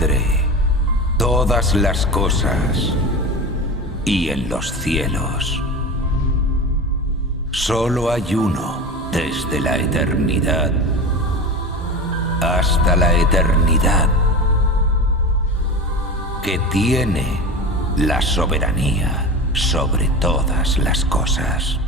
entre todas las cosas y en los cielos. Solo hay uno desde la eternidad hasta la eternidad que tiene la soberanía sobre todas las cosas.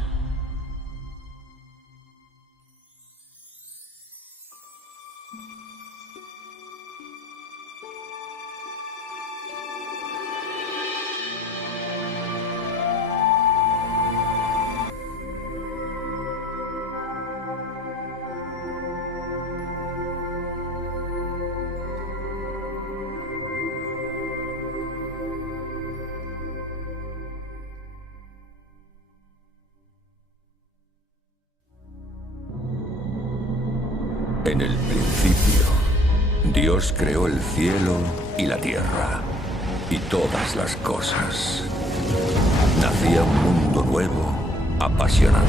En el principio, Dios creó el cielo y la tierra, y todas las cosas. Nacía un mundo nuevo, apasionante.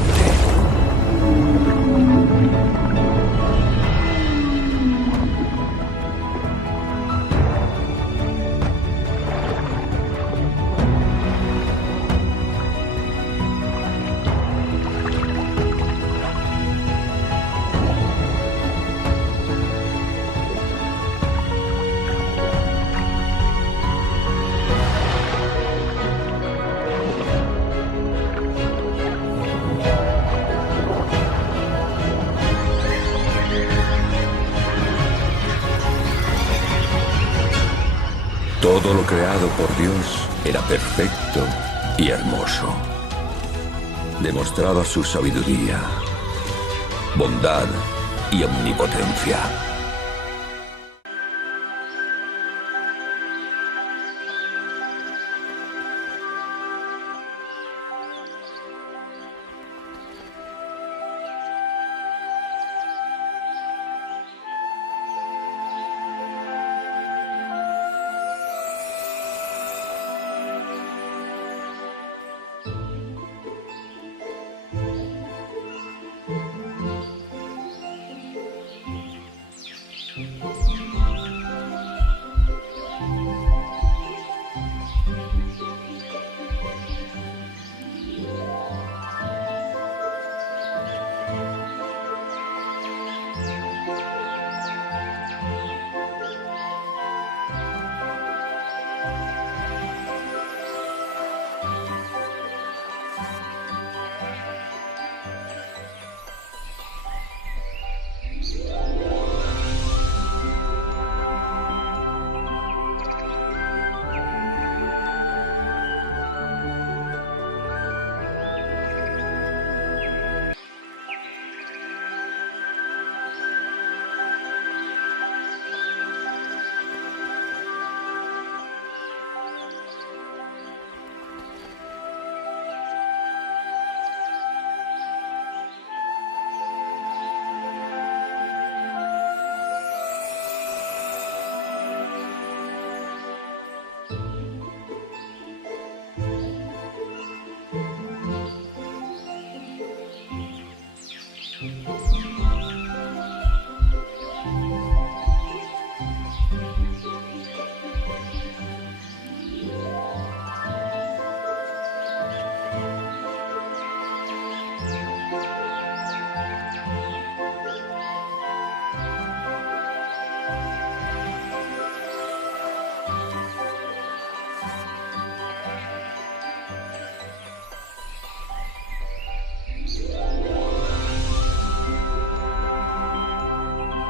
Todo lo creado por Dios era perfecto y hermoso. Demostraba su sabiduría, bondad y omnipotencia.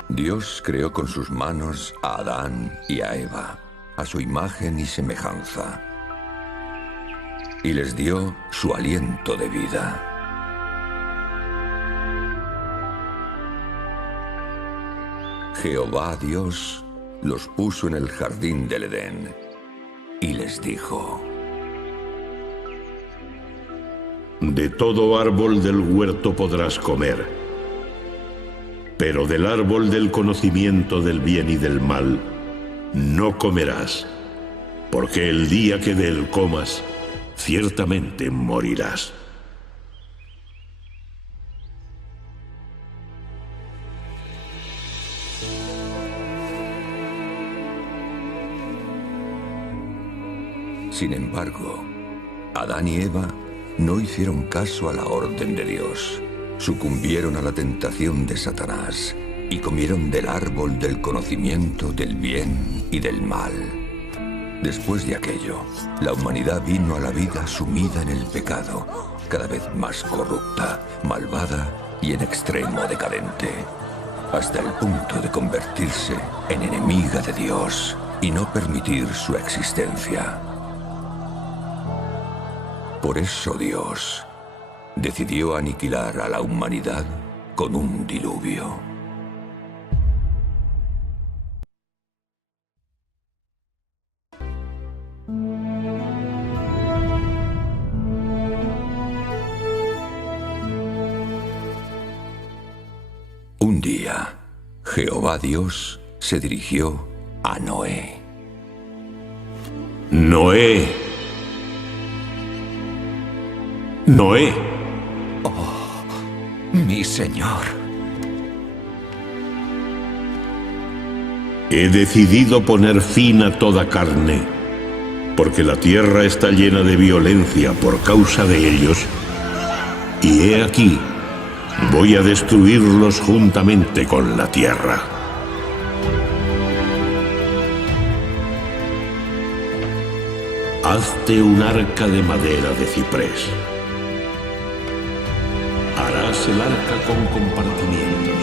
Dios creó con sus manos a Adán y a Eva, a su imagen y semejanza, y les dio su aliento de vida. Jehová Dios los puso en el jardín del Edén y les dijo: De todo árbol del huerto podrás comer, pero del árbol del conocimiento del bien y del mal no comerás, porque el día que de él comas, ciertamente morirás. Sin embargo, Adán y Eva no hicieron caso a la orden de Dios. Sucumbieron a la tentación de Satanás y comieron del árbol del conocimiento del bien y del mal. Después de aquello, la humanidad vino a la vida sumida en el pecado, cada vez más corrupta, malvada y en extremo decadente, hasta el punto de convertirse en enemiga de Dios y no permitir su existencia. Por eso Dios decidió aniquilar a la humanidad con un diluvio. Un día, Jehová Dios se dirigió a Noé. Noé. Noé. Mi Señor. He decidido poner fin a toda carne, porque la tierra está llena de violencia por causa de ellos, y he aquí, voy a destruirlos juntamente con la tierra. Hazte un arca de madera de ciprés. Harás el arca con compartimientos.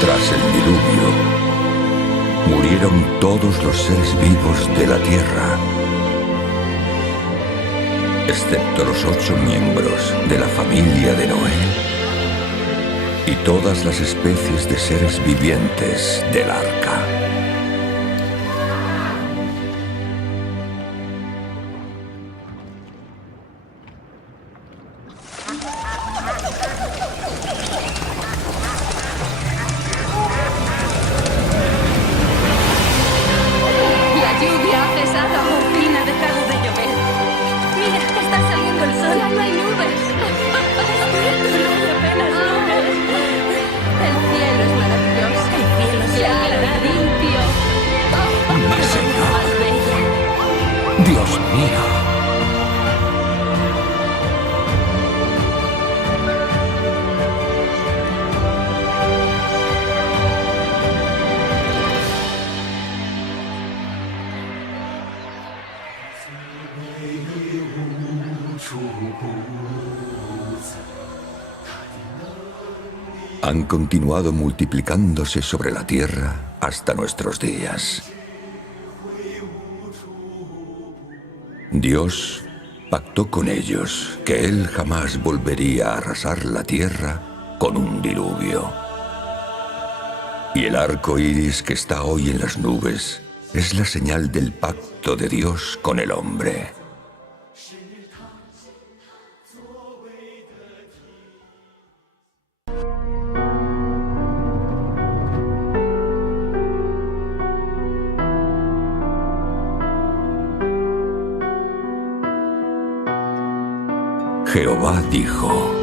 Tras el diluvio, murieron todos los seres vivos de la tierra, excepto los 8 miembros de la familia de Noé y todas las especies de seres vivientes del arca. Dios mío. Han continuado multiplicándose sobre la tierra hasta nuestros días. Dios pactó con ellos que Él jamás volvería a arrasar la tierra con un diluvio. Y el arco iris que está hoy en las nubes es la señal del pacto de Dios con el hombre. Jehová dijo: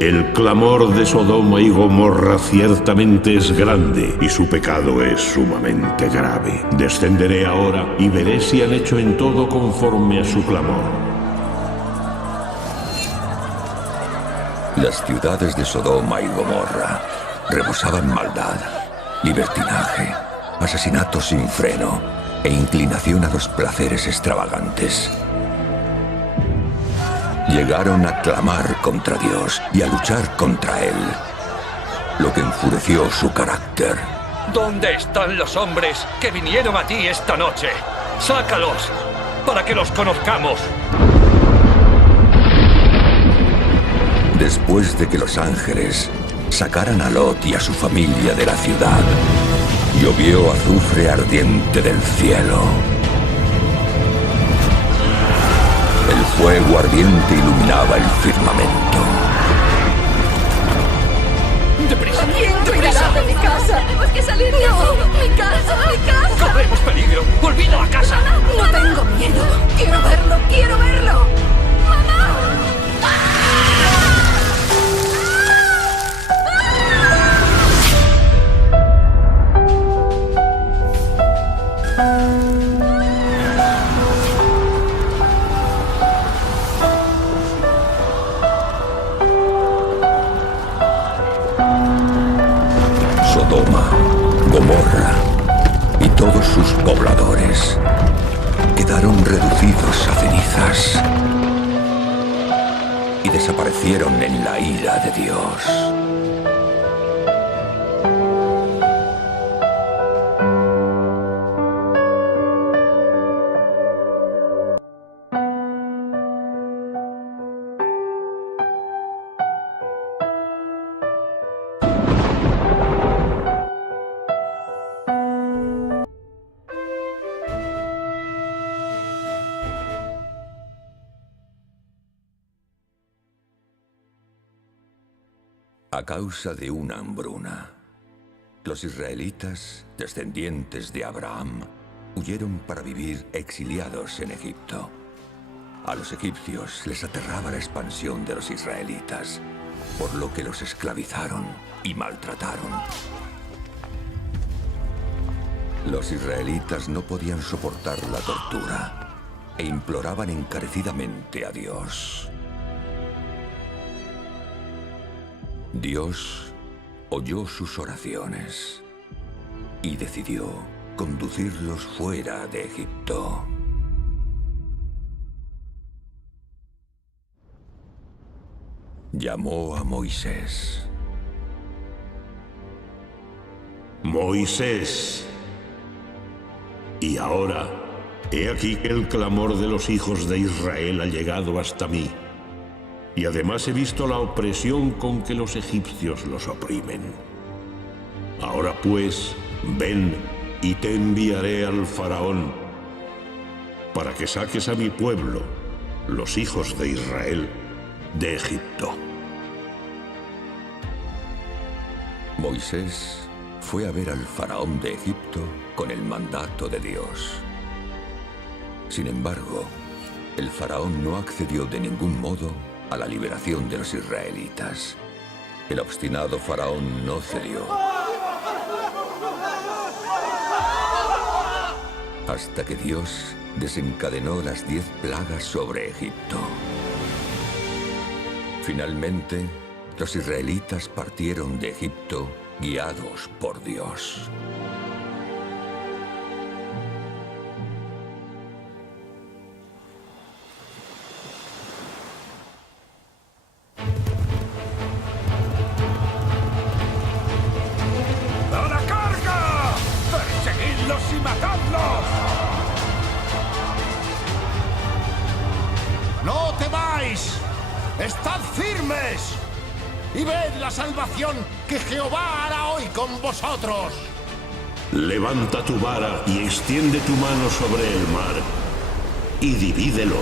El clamor de Sodoma y Gomorra ciertamente es grande, y su pecado es sumamente grave. Descenderé ahora y veré si han hecho en todo conforme a su clamor. Las ciudades de Sodoma y Gomorra rebosaban maldad, libertinaje, asesinato sin freno e inclinación a los placeres extravagantes. Llegaron a clamar contra Dios y a luchar contra Él, lo que enfureció su carácter. ¿Dónde están los hombres que vinieron a ti esta noche? ¡Sácalos, para que los conozcamos! Después de que los ángeles sacaran a Lot y a su familia de la ciudad, llovió azufre ardiente del cielo. El fuego ardiente iluminaba el firmamento. ¡Deprisa! ¿Quién ¡Deprisa! cuidará de mi casa? ¡Tenemos que salir de ¡No! aquí! ¡Mi casa! ¡Mi casa! ¡Corremos peligro! ¡Olvida la casa! No tengo miedo. ¡Quiero verlo! ¡Quiero verlo! Sodoma, Gomorra y todos sus pobladores quedaron reducidos a cenizas y desaparecieron en la ira de Dios. A causa de una hambruna, los israelitas, descendientes de Abraham, huyeron para vivir exiliados en Egipto. A los egipcios les aterraba la expansión de los israelitas, por lo que los esclavizaron y maltrataron. Los israelitas no podían soportar la tortura e imploraban encarecidamente a Dios. Dios oyó sus oraciones y decidió conducirlos fuera de Egipto. Llamó a Moisés. Moisés. Y ahora, he aquí que el clamor de los hijos de Israel ha llegado hasta mí. Y además he visto la opresión con que los egipcios los oprimen. Ahora pues, ven y te enviaré al faraón, para que saques a mi pueblo, los hijos de Israel, de Egipto. Moisés fue a ver al faraón de Egipto con el mandato de Dios. Sin embargo, el faraón no accedió de ningún modo a la liberación de los israelitas. El obstinado faraón no cedió. Hasta que Dios desencadenó las 10 plagas sobre Egipto. Finalmente, los israelitas partieron de Egipto guiados por Dios. ¡A la carga! ¡Perseguidlos y matadlos! ¡No temáis! ¡Estad firmes! Y ved la salvación que Jehová hará hoy con vosotros. Levanta tu vara y extiende tu mano sobre el mar, y divídelo.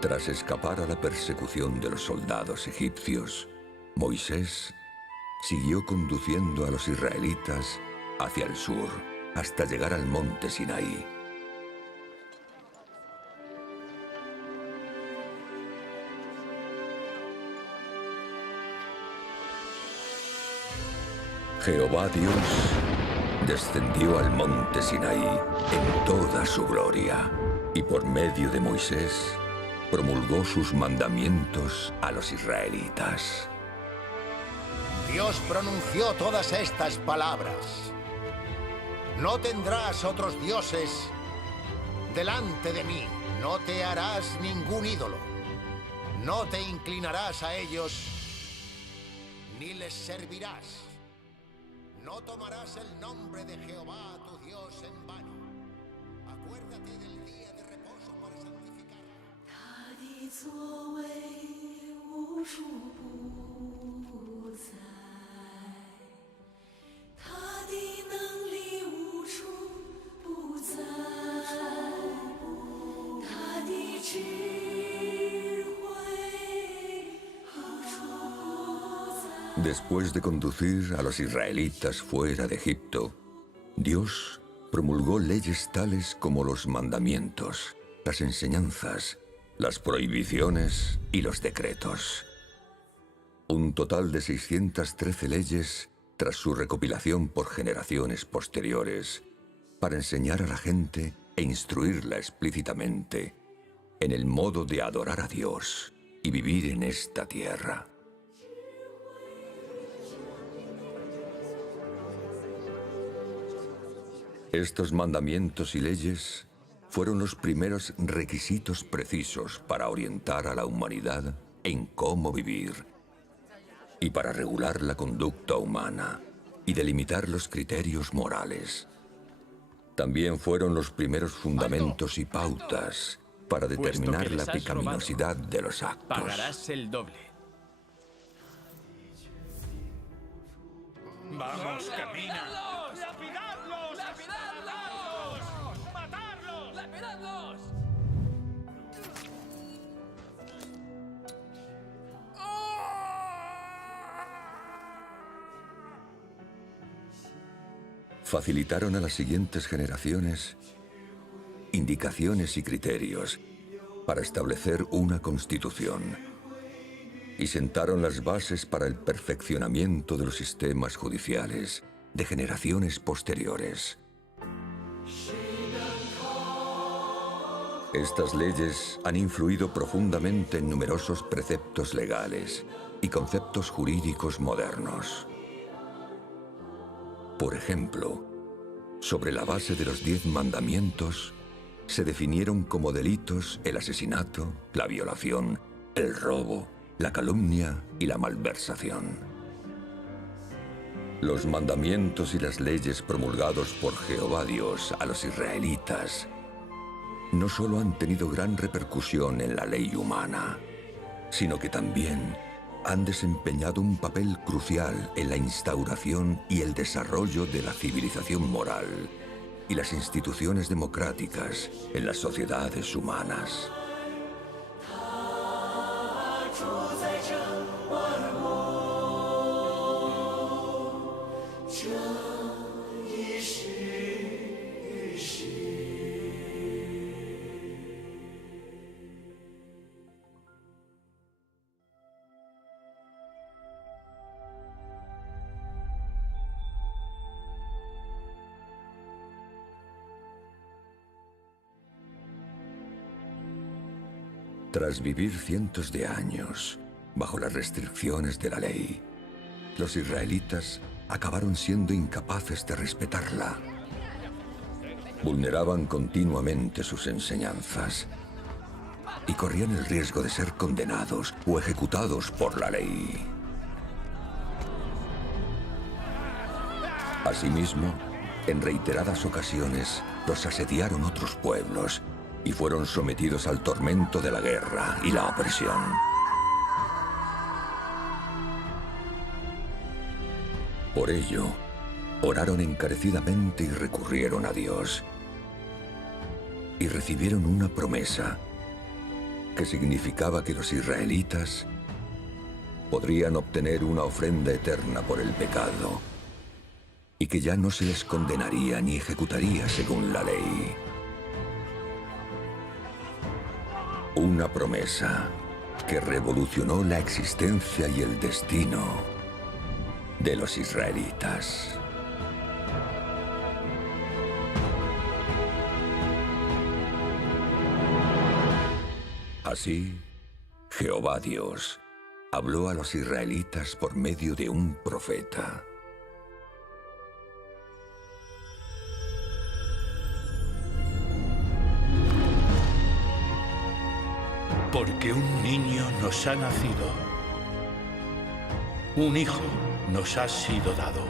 Tras escapar a la persecución de los soldados egipcios, Moisés siguió conduciendo a los israelitas hacia el sur hasta llegar al monte Sinaí. Jehová Dios descendió al monte Sinaí en toda su gloria y por medio de Moisés promulgó sus mandamientos a los israelitas. Dios pronunció todas estas palabras. No tendrás otros dioses delante de mí. No te harás ningún ídolo. No te inclinarás a ellos, ni les servirás. No tomarás el nombre de Jehová tu Dios en vano. Acuérdate del día de reposo para santificarlo. Después de conducir a los israelitas fuera de Egipto, Dios promulgó leyes tales como los mandamientos, las enseñanzas, las prohibiciones y los decretos. Un total de 613 leyes tras su recopilación por generaciones posteriores, para enseñar a la gente e instruirla explícitamente en el modo de adorar a Dios y vivir en esta tierra. Estos mandamientos y leyes fueron los primeros requisitos precisos para orientar a la humanidad en cómo vivir y para regular la conducta humana y delimitar los criterios morales. También fueron los primeros fundamentos y pautas para determinar la pecaminosidad de los actos. Pagarás el doble. ¡Vamos, camina! ¡Lapidadlos! ¡Lapidadlos! ¡Matarlos! ¡Lapidadlos! Facilitaron a las siguientes generaciones indicaciones y criterios para establecer una constitución y sentaron las bases para el perfeccionamiento de los sistemas judiciales de generaciones posteriores. Estas leyes han influido profundamente en numerosos preceptos legales y conceptos jurídicos modernos. Por ejemplo, sobre la base de los 10 mandamientos, se definieron como delitos el asesinato, la violación, el robo, la calumnia y la malversación. Los mandamientos y las leyes promulgados por Jehová Dios a los israelitas no solo han tenido gran repercusión en la ley humana, sino que también han desempeñado un papel crucial en la instauración y el desarrollo de la civilización moral y las instituciones democráticas en las sociedades humanas. Tras vivir cientos de años bajo las restricciones de la ley, los israelitas acabaron siendo incapaces de respetarla. Vulneraban continuamente sus enseñanzas y corrían el riesgo de ser condenados o ejecutados por la ley. Asimismo, en reiteradas ocasiones, los asediaron otros pueblos y fueron sometidos al tormento de la guerra y la opresión. Por ello, oraron encarecidamente y recurrieron a Dios. Y recibieron una promesa que significaba que los israelitas podrían obtener una ofrenda eterna por el pecado y que ya no se les condenaría ni ejecutaría según la ley. Una promesa que revolucionó la existencia y el destino de los israelitas. Así, Jehová Dios habló a los israelitas por medio de un profeta. Porque un niño nos ha nacido, un hijo nos ha sido dado,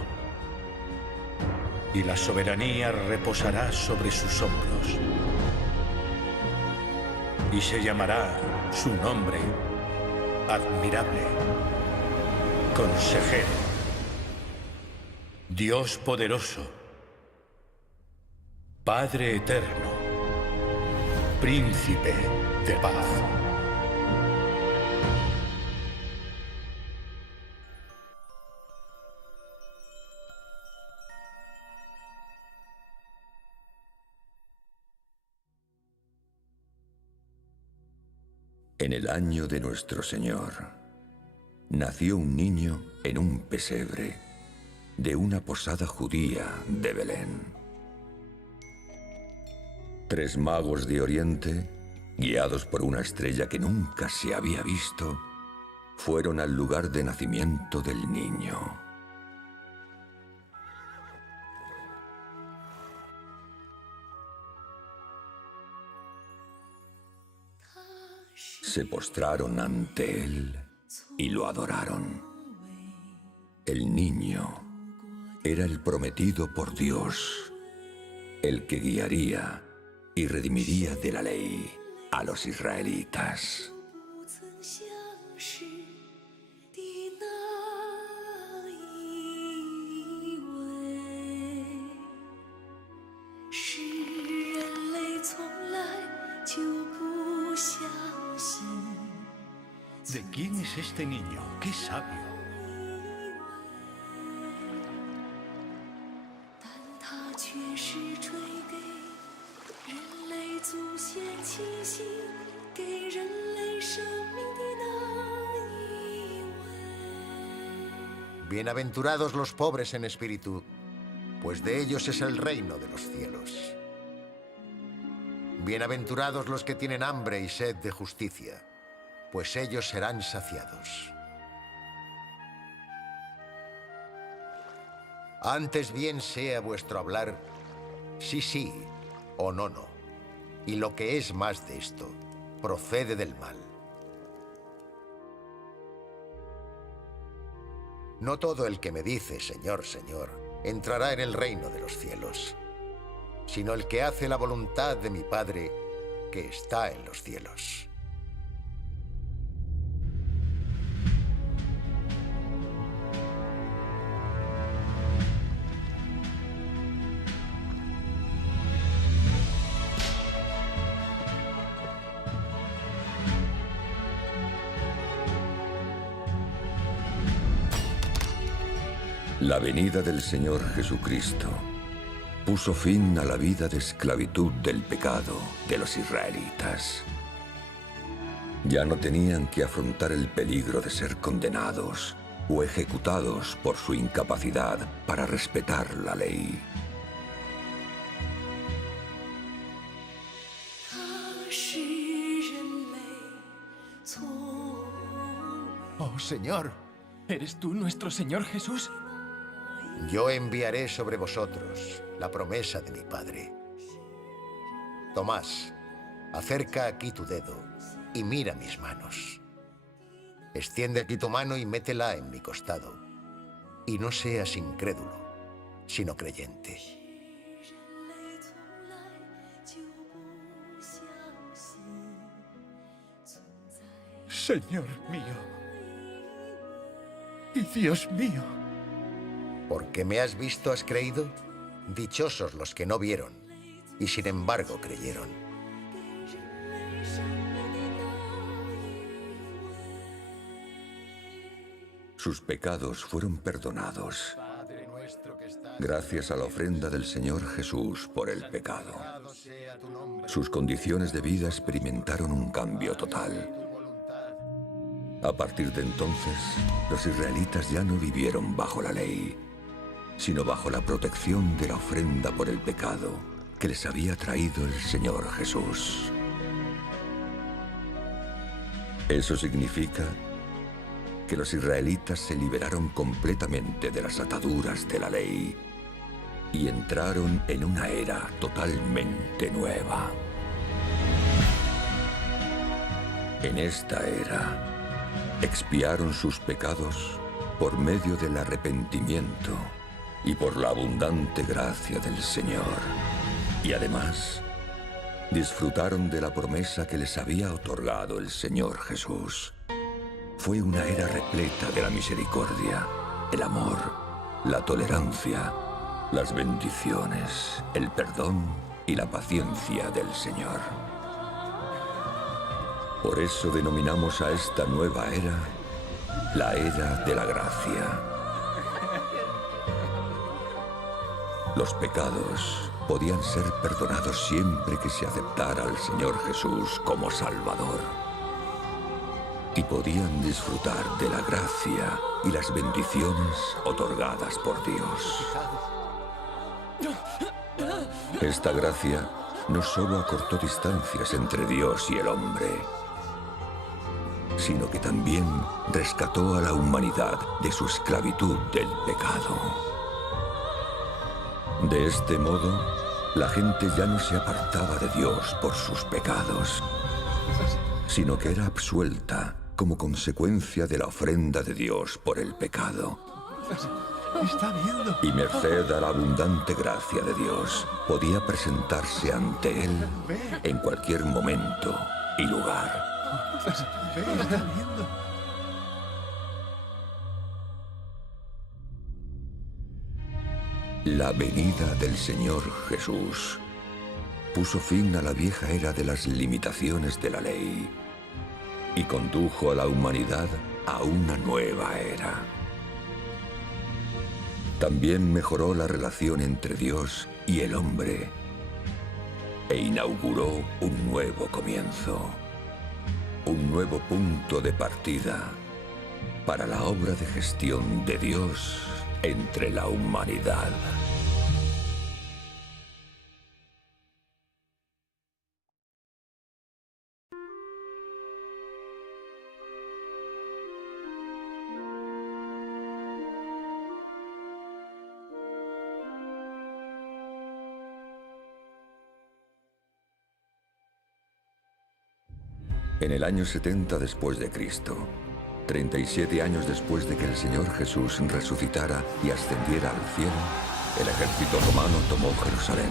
y la soberanía reposará sobre sus hombros. Y se llamará su nombre Admirable, Consejero, Dios Poderoso, Padre Eterno, Príncipe de Paz. En el año de nuestro Señor, nació un niño en un pesebre de una posada judía de Belén. 3 magos de Oriente, guiados por una estrella que nunca se había visto, fueron al lugar de nacimiento del niño. Se postraron ante él y lo adoraron. El niño era el prometido por Dios, el que guiaría y redimiría de la ley a los israelitas. ¿De quién es este niño? ¡Qué sabio! Bienaventurados los pobres en espíritu, pues de ellos es el reino de los cielos. Bienaventurados los que tienen hambre y sed de justicia, pues ellos serán saciados. Antes bien sea vuestro hablar, sí, sí, o no, no. Y lo que es más de esto, procede del mal. No todo el que me dice, Señor, Señor, entrará en el reino de los cielos, sino el que hace la voluntad de mi Padre que está en los cielos. La venida del Señor Jesucristo puso fin a la vida de esclavitud del pecado de los israelitas. Ya no tenían que afrontar el peligro de ser condenados o ejecutados por su incapacidad para respetar la ley. Oh, Señor, ¿Eres tú nuestro Señor Jesús? yo enviaré sobre vosotros la promesa de mi Padre. Tomás, acerca aquí tu dedo y mira mis manos. Extiende aquí tu mano y métela en mi costado. Y no seas incrédulo, sino creyente. Señor mío y Dios mío. Porque me has visto, has creído. Dichosos los que no vieron y sin embargo creyeron. Sus pecados fueron perdonados gracias a la ofrenda del Señor Jesús por el pecado. Sus condiciones de vida experimentaron un cambio total. A partir de entonces, los israelitas ya no vivieron bajo la ley, sino bajo la protección de la ofrenda por el pecado que les había traído el Señor Jesús. Eso significa que los israelitas se liberaron completamente de las ataduras de la ley y entraron en una era totalmente nueva. En esta era, expiaron sus pecados por medio del arrepentimiento y por la abundante gracia del Señor. Y además, disfrutaron de la promesa que les había otorgado el Señor Jesús. Fue una era repleta de la misericordia, el amor, la tolerancia, las bendiciones, el perdón y la paciencia del Señor. Por eso denominamos a esta nueva era la era de la gracia. Los pecados podían ser perdonados siempre que se aceptara al Señor Jesús como Salvador. Y podían disfrutar de la gracia y las bendiciones otorgadas por Dios. Esta gracia no solo acortó distancias entre Dios y el hombre, sino que también rescató a la humanidad de su esclavitud del pecado. De este modo, la gente ya no se apartaba de Dios por sus pecados, sino que era absuelta como consecuencia de la ofrenda de Dios por el pecado. Y merced a la abundante gracia de Dios, podía presentarse ante Él en cualquier momento y lugar. La venida del Señor Jesús puso fin a la vieja era de las limitaciones de la ley y condujo a la humanidad a una nueva era. También mejoró la relación entre Dios y el hombre e inauguró un nuevo comienzo, un nuevo punto de partida para la obra de gestión de Dios entre la humanidad. En el año 70 después de Cristo, 37 años después de que el Señor Jesús resucitara y ascendiera al cielo, el ejército romano tomó Jerusalén.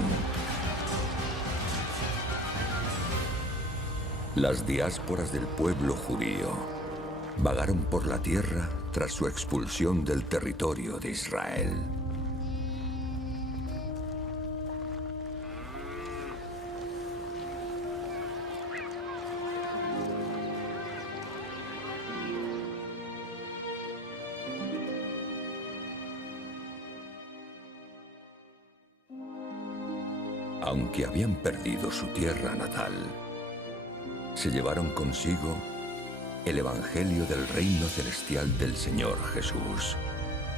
Las diásporas del pueblo judío vagaron por la tierra tras su expulsión del territorio de Israel. Aunque habían perdido su tierra natal, se llevaron consigo el Evangelio del reino celestial del Señor Jesús,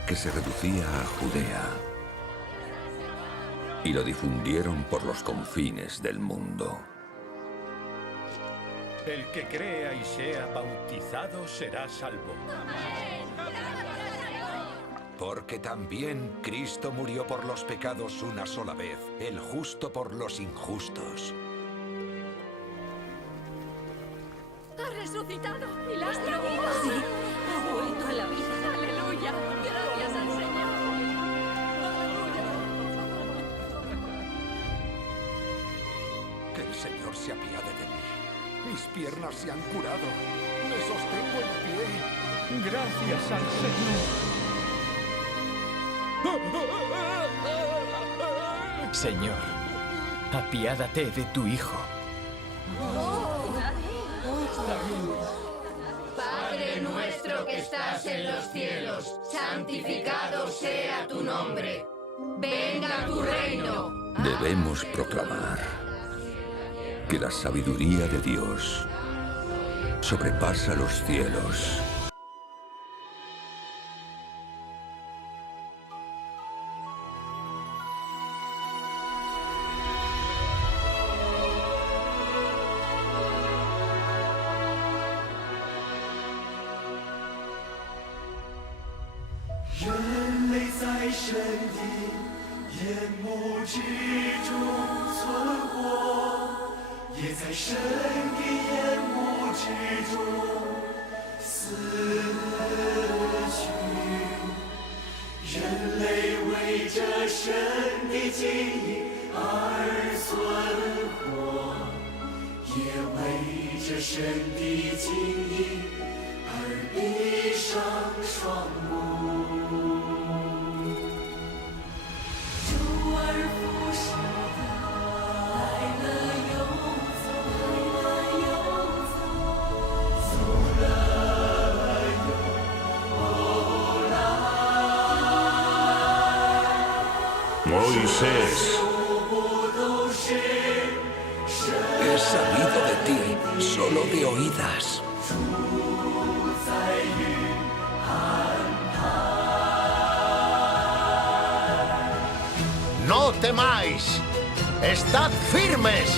que se reducía a Judea, y lo difundieron por los confines del mundo. El que crea y sea bautizado será salvo. Porque también Cristo murió por los pecados una sola vez, el justo por los injustos. ¡Ha resucitado! ¡Y la vida! Sí, ha vuelto a la vida. ¡Aleluya! ¡Gracias al Señor! Que el Señor se apiade de mí. Mis piernas se han curado. Me sostengo en pie. Gracias al Señor. Señor, apiádate de tu hijo. Padre Padre nuestro que estás en los cielos, santificado sea tu nombre. Venga tu reino. Debemos proclamar que la sabiduría de Dios sobrepasa los cielos. Moisés, He sabido de ti solo de oídas. No temáis. Estad firmes.